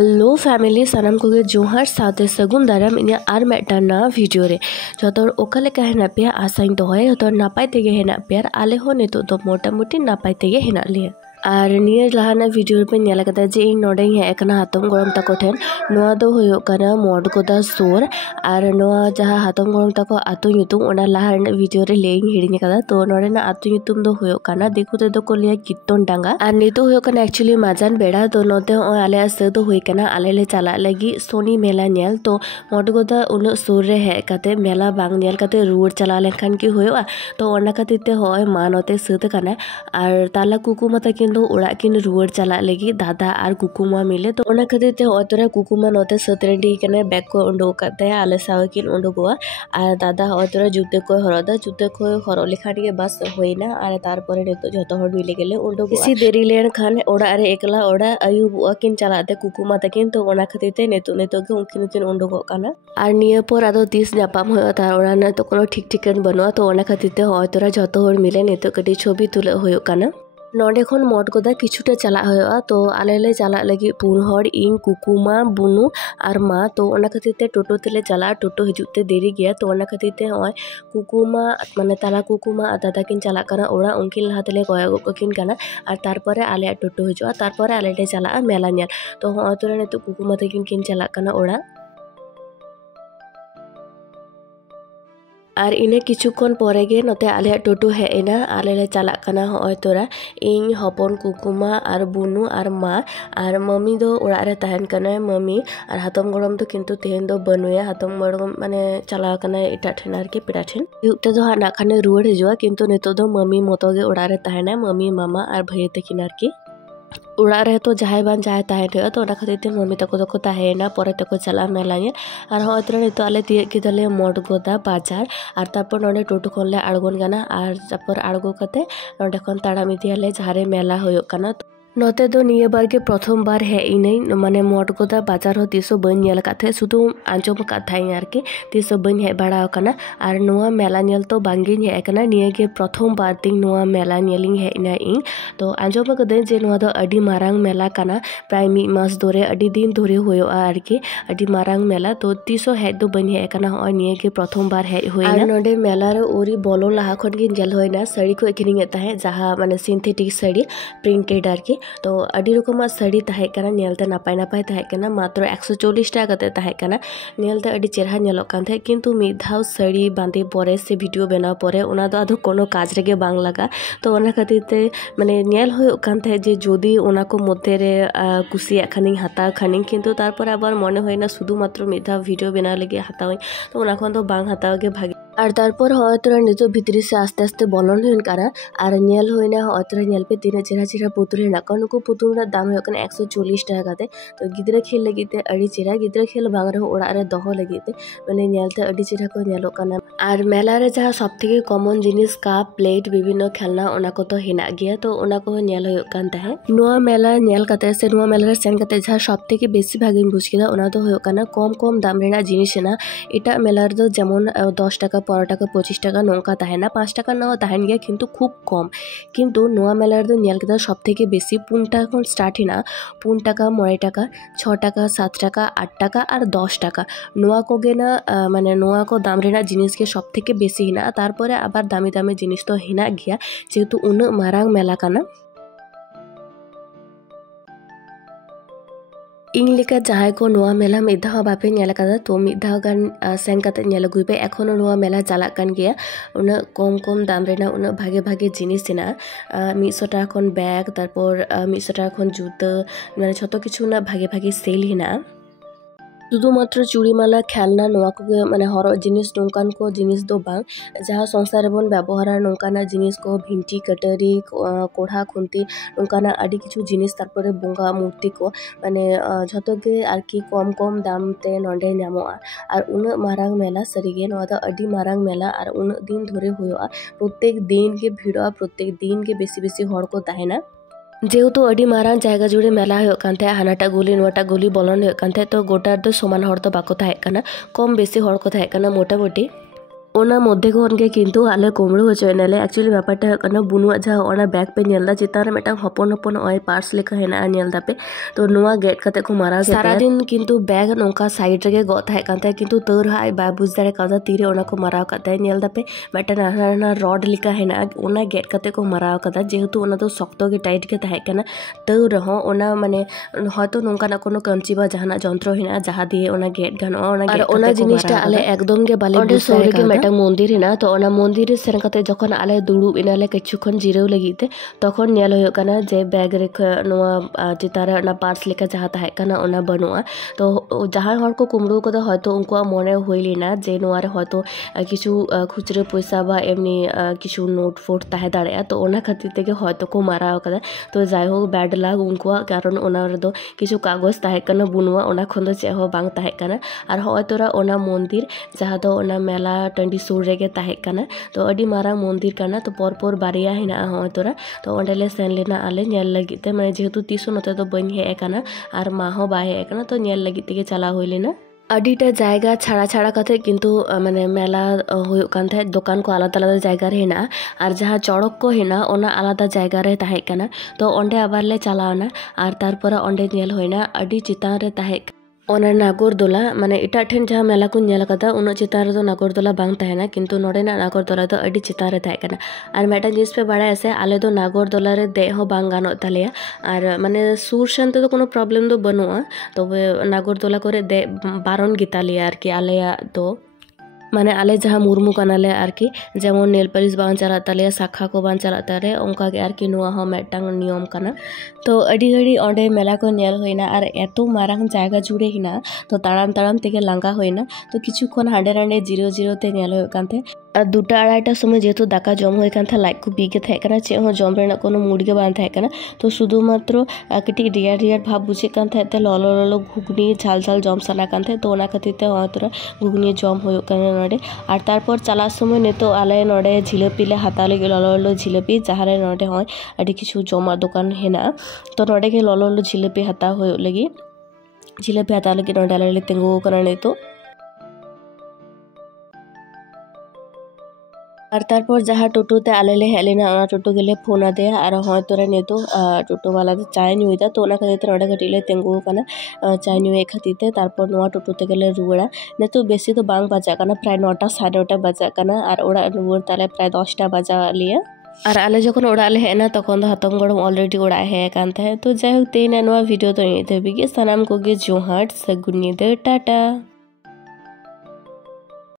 Hello family सानाम Koge जोहार साथे सगुन दाराम इन्या आर मेटा ना वीडियो रे जतोर ओका लेका हेना पे आसाइन दोहय जतोर नापाय तेगे हेना पे आले हो नितो तो मोटामुटी नापाय तेगे हेना लिया और निया लहाना वीडियो पे नेला कदा जे इन नोडे हे एकना हातम गरम ताको ठेन नोआ दो होयो काना मडगोदा सोर और नोआ जहा हातम गरम ताको आतु nyutum ओना लहाना वीडियो रे लेइंग हिडिनि कदा तो नोडे ना आतु nyutum दो होयो काना देखो ते दो को लिया कित्तोन डांगा और नितो होयो काना एक्चुअली माजान बेड़ा तो नोते आले से तो होई काना आले ले चला लगी सोनी मेला नेल तो मडगोदा उन सोर रे हे कते मेला बांग नेल कते रुवर चला लेखान की होयो तो ओना कतिते होय मा नोते सेत काना और ताला कुकु मता तो ओड़ा किन रुवर चला लगी दादा और कुकुमा मिले तो ओना खातिर ते ओतरा कुकुमा नोते सतरेडी कने बैग को उंडो करते आले साव किन उंडोगवा और दादा ओतरा जुते को हरदा जुते को हरो लेखान के बस होइना और तार परे नितो जतो हर मिले गेले उंडोगवा इसी देरी लेन खान ओड़ा रे एकला ओड़ा आयुब किन चलाते कुकुमा तकिन तो ओना खातिर ते नितो के उनकिन किन उंडोगो काना और निया पर आदो 30 जापाम होयो तार ओड़ा ना तो कोनो ठीक ठिकान बनवा तो ओना खातिर ते ओतरा जतो हर मिले नितो कटी छवि तुले होयो काना नोडे खन मडगोदा किछुटा चला होया तो आले चला लगी पुन हर इन कुकुमा बुनु और मा तो ओना खातिर ते टोटो तेले चला टोटो हिजुते देरी गया तो ओना खातिर ते होय कुकुमा माने ताला कुकुमा दादा किन चला कना ओड़ा उनकिन लहा तेले गया किन कना और तारपरे आले टोटो हिजुआ तारपरे आले ले चला मेला नेल तो होय तोरा ने तो कुकुमा तकिन किन चला कना ओड़ा और इने किछुक्षण परे गे नोते आले टोटो हेना आले ले चला कना होय तोरा इन हपन कुकुमा और बुनु और मा और मम्मी दो ओड़ा रे तहन कना मम्मी और हातम गरम तो किंतु तेहन दो बनुया हातम गरम माने चला कना एटा ठेन आर के पेड़ा ठेन युते दो ना खाने रुवर हिजुआ किंतु नितो दो मम्मी मतो गे ओड़ा रे तहना मम्मी मामा और भैया तकिन आर की उड़ा रहे तो जहां बान जहां तहन तो खातिर मम्मी तको दो तहना पर तको चला मेला और होतरा नितो आले तिये किदले मडगोदा बाजार और तापर नोडे टोटो खन ले आड़गोन गाना और तापर आड़गो कते नोडे खन ताड़ाम इदियाले जहारे मेला होयो काना नोते दो निये बार के प्रथम बार है इने माने मडगोदा बाजार हो तीसो बन नेल काथे सुदु आंजम काथाई आर के तीसो बन हे बाड़ा काना और नोआ मेला नेल तो बांगे हे काना निये के प्रथम बार तिंग नोआ मेला नेलिंग हे इना इन तो आंजम कदे जे नोआ दो अडी मारांग मेला काना प्राय मी मास धरे अडी दिन धरे होयो आर के अडी मारांग मेला तो तीसो हे दो बन हे काना हो निये के प्रथम बार हे होइना और नोडे मेला रे ओरी बोलो लाहा खन के जेल होइना साड़ी को एखिनिंग ताहे जहां माने सिंथेटिक साड़ी प्रिंटेड आर के तो अडी रकम साड़ी ताहे कना नेलते नापाय नापाय ताहे कना मात्र 140 टाका कते ताहे कना नेलते अडी चेहरा नेलोक कान थाहे किंतु मिद धाव साड़ी बांधे परे से वीडियो बनाव परे ओना दो आदो कोनो काज रेगे बांग लगा तो ओना खातिर ते माने नेल होयो कान थाहे जे जोदी ओना को मध्य रे कुसिया खानिंग हाताव खानिंग किंतु तारपर आबार मने होयना शुधु मात्र मिद धाव वीडियो बनाव लगे हाताव तो ओना खन दो बांग हाताव गे भागी और तारपर होयतरा नितो भितरी से आस्ते आस्ते बोलन होइन काना और नेल होइना होयतरा नेल पे तीना चेहरा चेहरा पुतुल हेना को नुको पुतुल रा दाम होय काना 140 टाका काते तो गिद्रा खेल लगिते अडी चेहरा गिद्रा खेल बांग रे ओड़ा रे दोहो लगिते माने नेलते अडी चेहरा को नेलो काना और मेला रे जहा सबथेके कमन जिनिस कप प्लेट विभिन्न खेलना ओना को तो हेना गया तो ओना को नेल होय कान ताहे नोआ मेला नेल काते से नोआ मेला रे सेन काते जहा सबथेके बेसी भागिन बुझ केदा ओना तो होय काना कम कम दाम रेना जिनिस हेना एटा मेला रे जेमन 10 टाका 15 टाका 25 टाका नौका तहना 5 टाका ना तहन गया किंतु खूब कम किंतु नोआ मेलार दो नेल केदा सबथेके बेसी 5 टाका खन स्टार्ट हेना 5 टाका 9 टाका 6 टाका 7 टाका 8 टाका और 10 टाका नोआ को गे ना माने नोआ को दाम रेना जिनिस के सबथेके बेसी हेना तारपरे आबार दामी दामी जिनिस तो हेना गया जेहेतु उना मारांग मेला काना इन लेका जहां को नोआ मेला मिद धाव बापे नेल कादा तो मिद धाव गान सेन काते नेल गुइबे एखोनो नोआ मेला चला कान गया उना कम कम दाम रेना उना भागे भागे जिनिस हेना 100 टाका खन बैग तारपर 100 टाका खन जुता माने छतो किछु ना भागे भागे सेल हेना शुधुमात्र चूड़ीमाला खेलना नोआ को माने हरो जिनिस नोंकान को जिनिस दो बांग जहाँ संसार बन व्यवहार नोंकाना जिनिस को भिंटी कटरी कोढ़ा खुंती नोंकाना आदि किछु जिनिस तारपरे बोंगा मूर्ति को माने झतो गे आरकी कम कम दाम ते नोंडे ᱧᱟᱢᱚᱜᱼᱟ और उन मारांग मेला सरीगे नोआ दा अडी मारांग मेला और उन दिन धरे होयोआ प्रत्येक दिन के भिड़ोआ प्रत्येक दिन के बेसी बेसी हर को ताहेना जेहेतु अडी मारांग जायगा जुड़े मेला होयो कान थाहे हानाटा गुली नोटा गुली बोलन होयो कान थाहे तो गोटा दो समान हर तो बाको थाहे कना कम बेसी हर को थाहे कना मोटामुटी ओना मध्य खन के किंतु आले कुमड़ू होचोनाले एक्चुअली ब्यापारटा कना बुनुआ जहाँ ओना बैग पे नेलदा चितान रे मिटांग हपन हपन ओय पार्स लेखा हेना नेल दापे तो नुआ गेट कते को मारा सारा दिन किंतु बैग नोंका साइड रे गो थाहे कांते किंतु तोर हाय बा बुझ दारे कादा तीरे ओना को मारा काते नेल दापे मिटा ना रड लेखा हेना ओना गेट कते को मारा कादा जेहेतु ओना तो शक्तो गे टाइट गे थाहे काना तो रहो ओना माने हयतो नोंका ना कोनो कंची बा जहाना जंत्र हेना जहा दिए ओना गेट गानो ओना गेट कते ओना जिनिसटा आले एकदम गे बाले बुझ दारे मिटांग मंदिर हेना तो ओना मंदिर सेन कते जखन आले दुड़ुब इनाले किछुखन जिराव लगिते तखन नेल होय काना जे बैग रे नोआ चितारे ओना पार्स लेका जहा ताहे काना ओना बनुआ तो जहां हर को कुमड़ू को हयतो उनको मने होइलिना जे नोआ रे हयतो किछु खुचरा पैसा बा एमनी किछु नोट फोट ताहे दाड़े तो ओना खातिर तेगे हयतो को मारा कदा तो जाय हो बैड लाग उनको कारण ओना रे दो किछु कागज ताहे काना बुनुआ ओना खन दो चे हो बांग ताहे काना आर हयतोरा ओना मंदिर जहां दो ओना मेला टंडी सुर रेगे ताहे काना तो अडी मारा मंदिर काना तो परपर बारिया हेना हयतोरा तो ओंडेले सेन लेना आले नेल लगित ते माने जेहेतु तीसो नते तो बन हे काना आर मा हो बाय हे काना तो नेल लगित तेगे चला होय लेना अडीटा जायगा छाड़ा छाड़ा कते किंतु माने मेला होय कान थे दुकान को आलादा आलादा जायगा रे हेना आर जहां चौड़क को हेना ओना आलादा जायगा रे ताहे काना तो ओंडे आबार ले चलावना आर तारपर ओंडे नेल होयना अडी चितान रे ताहे ओना नागरदोला माने इटा ठेन जहाँ मेला को नेल कदा उन चितान रे नागरदोला बांग ताहेना किंतु नोडेना नागरदोला तो अडी चितान रे ताहे काना आर मेटा जिनिस पे बाड़ा ऐसे आले दो नागरदोला रे दे हो बांग गानो तालेया आर माने सुर शांति तो कोनो प्रॉब्लम दो बनुआ तबे नागरदोला करे दे बारन गितालिया आर कि आलेया तो माने आले जहाँ मुर्मू कानाले आरकी जेमन नेल पालिश बांग चला ताले शाखा को बांग चला तारे उनका के आरकी नुआ हो मेटांग नियम काना तो अडी घड़ी ओंडे मेला को नेल होइना आर एतो मारांग जायगा जुड़े हिना तो ताड़ाम ताड़ाम तेगे लांगा होइना तो किछु खन हांडे रांडे जिरो जिरो ते नेल होय कानते और दुटा अड़ाईटा समय जेहेतु दाका जम होय कान था लाइक को बीगे थाहे काना चे हो जम रेना कोनो मूड गे बांग थाहे काना तो शुधु मात्र कटी रियर रियर भाव बुझे कान था ते ललो ललो घुगनी झाल झाल जम साना कान थे तो ओना खातिर ते हतरा घुगनी जम होय काना नडे और तारपर चला समय नितो आले नडे झिलापी ले हाता लगे ललो ललो झिलापी जहारे नडे होय अडी किछु जमा दुकान हेना तो नडे के ललो ललो झिलापी हाता होय लगी झिलापी हाता लगे नडे आले तेंगो काना नितो और तारपर जहाँ टोटो ते आले ले हेलेना ओना टोटो गेले फोन आदे और हय तोरा नेतो टोटो वाला दे चाय नुइदा तो ओना खातिर नडे घटिले तेंगो काना चाय नुए खातिर तारपर नोआ टोटो ते गेले रुवाड़ा नेतो बेसी तो बांग बाजा काना प्राय 9टा 9:30 बाजा काना और ओड़ा रुवाड़ ताले प्राय 10टा बाजा लिया और आले जखन ओड़ा ले हेना तखन हातम गड़म ऑलरेडी ओड़ा हे कान थे तो जाय होक तेना नोआ वीडियो तो ये थे बिगे सनाम को गे जोहाट सगुनी दे टाटा।